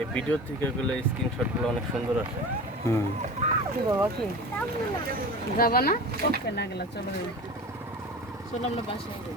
এই ভিডিও থেকে এগুলো স্ক্রিনশটগুলো অনেক সুন্দর আসে। হুম। কি বাবা কি? যাবা না? চলবে না গেলা চলো চলো আমরা বাসায় যাই।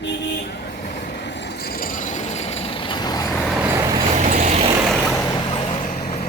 咪咪